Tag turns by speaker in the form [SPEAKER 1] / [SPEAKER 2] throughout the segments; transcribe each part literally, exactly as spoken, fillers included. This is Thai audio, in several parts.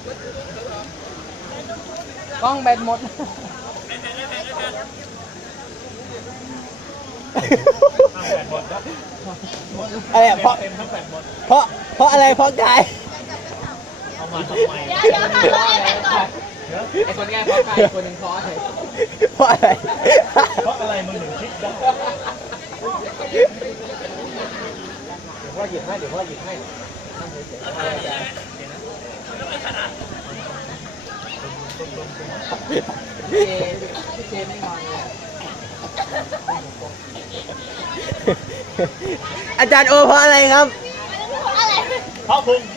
[SPEAKER 1] กล้องแบตหมด
[SPEAKER 2] อะไรเพราะเพราะเพราะอะไรเพราะกาย
[SPEAKER 3] เอามาทำไม
[SPEAKER 4] เดี๋ยวเดี๋ยวทำอะไรไปก่อน
[SPEAKER 1] ไอ้คนง่ายเพราะใครคนหนึ่งเพราะอะไร
[SPEAKER 2] เพราะอะไร
[SPEAKER 3] เพราะอะไรมึงถึงคิดได้เดี๋ยวพ่อหยิบให้เดี๋ยวพ่อหยิบให้
[SPEAKER 1] พี่เจพี่เจไม่นอนเลย
[SPEAKER 2] อาจารย์โอเพราะอะไรครับ
[SPEAKER 4] อะไร
[SPEAKER 3] เพราะพุง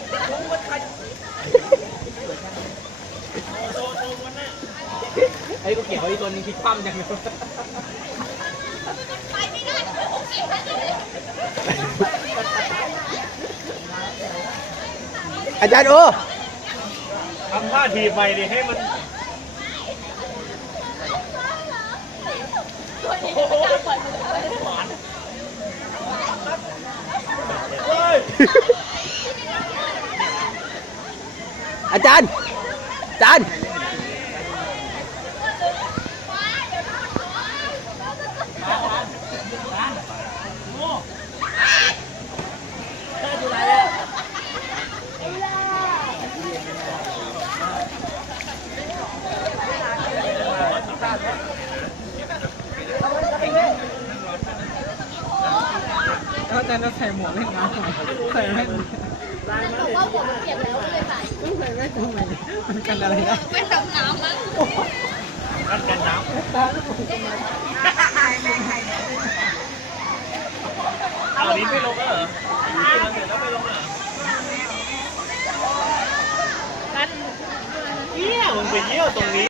[SPEAKER 1] ไอ้ก็เกี่ยวไอ้ตัวนึงคิดคว่ำจังเลย
[SPEAKER 4] ไปไม่ได้โอเคนะ
[SPEAKER 2] อาจารย์โอ
[SPEAKER 3] ทำท่าทีไปดิให้มัน
[SPEAKER 4] ตัวนี้ไม่กล้าเปิดมือเลย
[SPEAKER 3] เฮ้ย
[SPEAKER 2] อาจารย์อาจารย์
[SPEAKER 1] แล้วอาจารย์จะใส่หมวกเล่นน้ำใส่แว่น
[SPEAKER 4] บอกว่าผมเปียกแล้วเลยใส่
[SPEAKER 1] ใส่แว่นทำไมมันกันอะไรนะ
[SPEAKER 4] ไปดำน้ำมั้ง
[SPEAKER 3] กันกันน้ำเอาลิ้นไม่ลงแล้วเหรอกินแล้วเสร็จแล้วไม่ลงเหรอกันเยี่ยวมึงไปเยี่ยวตรงนี้